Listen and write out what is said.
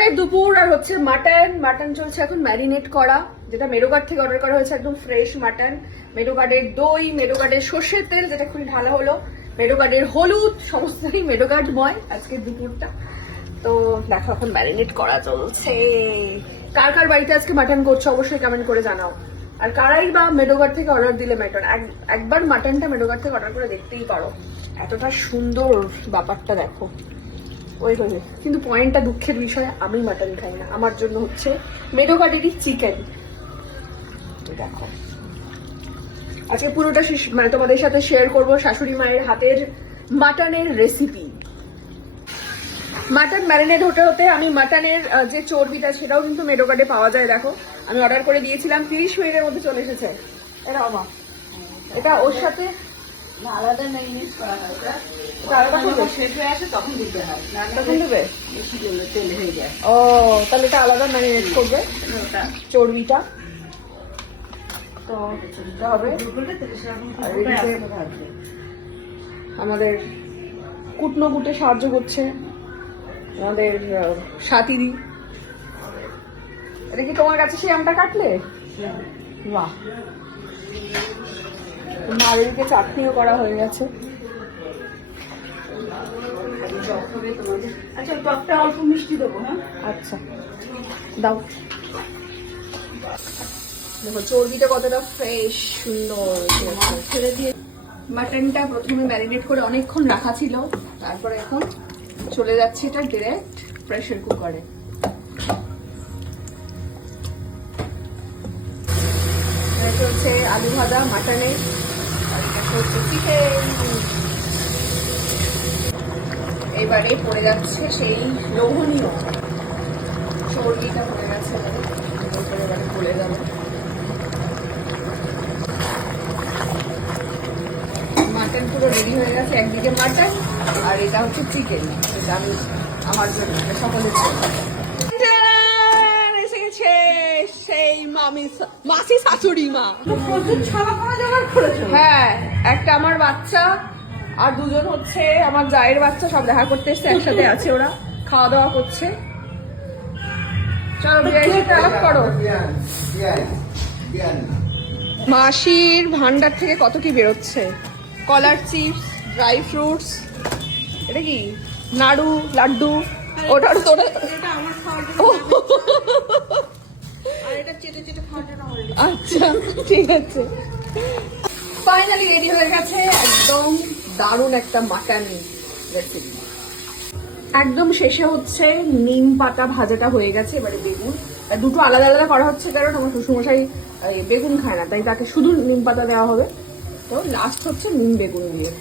রবিবারের দুপুর আর হচ্ছে মাটন চলছে এখন ম্যারিনেট করা, যেটা মেরোগার্ড থেকে অর্ডার করা হয়েছে, একদম ফ্রেশ মাটন। মেরোগার্ডের দই, মেরোগার্ডের সর্ষের তেল যেটা খুবই ঢালা হলো, মেরোগার্ডের হলুদ, সমস্তই মেরোগার্ডময় আজকের দুপুরটা। তো দেখো এখন ম্যারিনেট করা চলছে। কার কার বাড়িতে আজকে মাটন করছো অবশ্যই কমেন্ট করে জানাও। আর কারাই বা মেডোগার্ড থেকে অর্ডার দিলে মাটন, একবার মাটনটা মেডোগার্ড থেকে অর্ডার করে দেখতেই পারো, এতটা সুন্দর ব্যাপারটা দেখো। ওই কিন্তু পয়েন্টটা দুঃখের বিষয়, আমি মাটন খাই না, আমার জন্য হচ্ছে মেডোগার্ডেরই চিকেন। দেখো আজকে পুরোটা মানে তোমাদের সাথে শেয়ার করবো শাশুড়ি মায়ের হাতের মাটনের রেসিপি। মাটন ম্যারিনেট হতে হতে আমি মাটনের যে চর্বিটা সেটাও কিন্তু মেডোগার্ডে পাওয়া যায়। দেখো আমি অর্ডার করে দিয়েছিলাম, 30 মিনিটের মধ্যে চলে এসেছে। এটা বাবা, এটা ওর সাথে আলাদা ম্যারিনেট করা হয়, আলাদা করবে? শেষ হয়ে আসে তখন দিতে হয়, তখন দেবে? বেশি দিলে তেল হয়ে যায়। ও তাহলে এটা আলাদা ম্যারিনেট করবে ওটা চর্বিটা, তো দিতে হবে। আর এদিকে আমাদের কুটনো কুটে সাহায্য করছে আমাদের সাথীদি। এটা কি তোমার কাছে সেই আমটা কাটলে? বাহ, আর এদিকে চাটনিও করা হয়ে গেছে। আচ্ছা টকটা অল্প মিষ্টি দেবো। হ্যাঁ আচ্ছা দাও। দেখো চর্বিটা কতটা ফ্রেশ সুন্দর ছেড়ে দিয়ে। মাটনটা প্রথমে ম্যারিনেট করে অনেকক্ষণ রাখা ছিল, তারপরে এখন চলে যাচ্ছে এটা ডিরেক্ট প্রেসার কুকারে। এটা হচ্ছে আলু ভাজা মাটনের, আর এটা হচ্ছে চিকেন। এবারে পড়ে যাচ্ছে সেই লোভনীয় চর্বিটা, পড়ে গেছে এবারে পড়ে যাবে। মাটন পুরো রেডি হয়ে গেছে, একদিকে মাটন আর এটা হচ্ছে চিকেন, এটা আমি আমার জন্য, এটা সকলের জন্য। এসে গেছে সেই মাসি শাশুড়ি মা। হ্যাঁ, একটা আমার বাচ্চা আর দুজন হচ্ছে আমার জায়ের বাচ্চা, সব দেখা করতে এসছে, একসাথে আছে, ওরা খাওয়া দাওয়া করছে। চলো বিয়ের সাথে আলাপ করো। মাসির ভান্ডার থেকে কত কি বেরোচ্ছে, কলার চিপস, ড্রাই ফ্রুটস, এটা কি নাড়ু লাড্ডু, ওটার তোরা আচ্ছা ঠিক আছে। ফাইনালি রেডি হয়ে গেছে একদম দারুণ একটা মাটন রেসিপি। একদম শেষে হচ্ছে নিম পাতা ভাজাটা হয়ে গেছে, এবারে বেগুন। দুটো আলাদা আলাদা করা হচ্ছে কারণ আমার শ্বশুরমশাই বেগুন খায় না, তাই তাকে শুধু নিম পাতা দেওয়া হবে। তো লাস্ট হচ্ছে নিম বেগুন দিয়ে।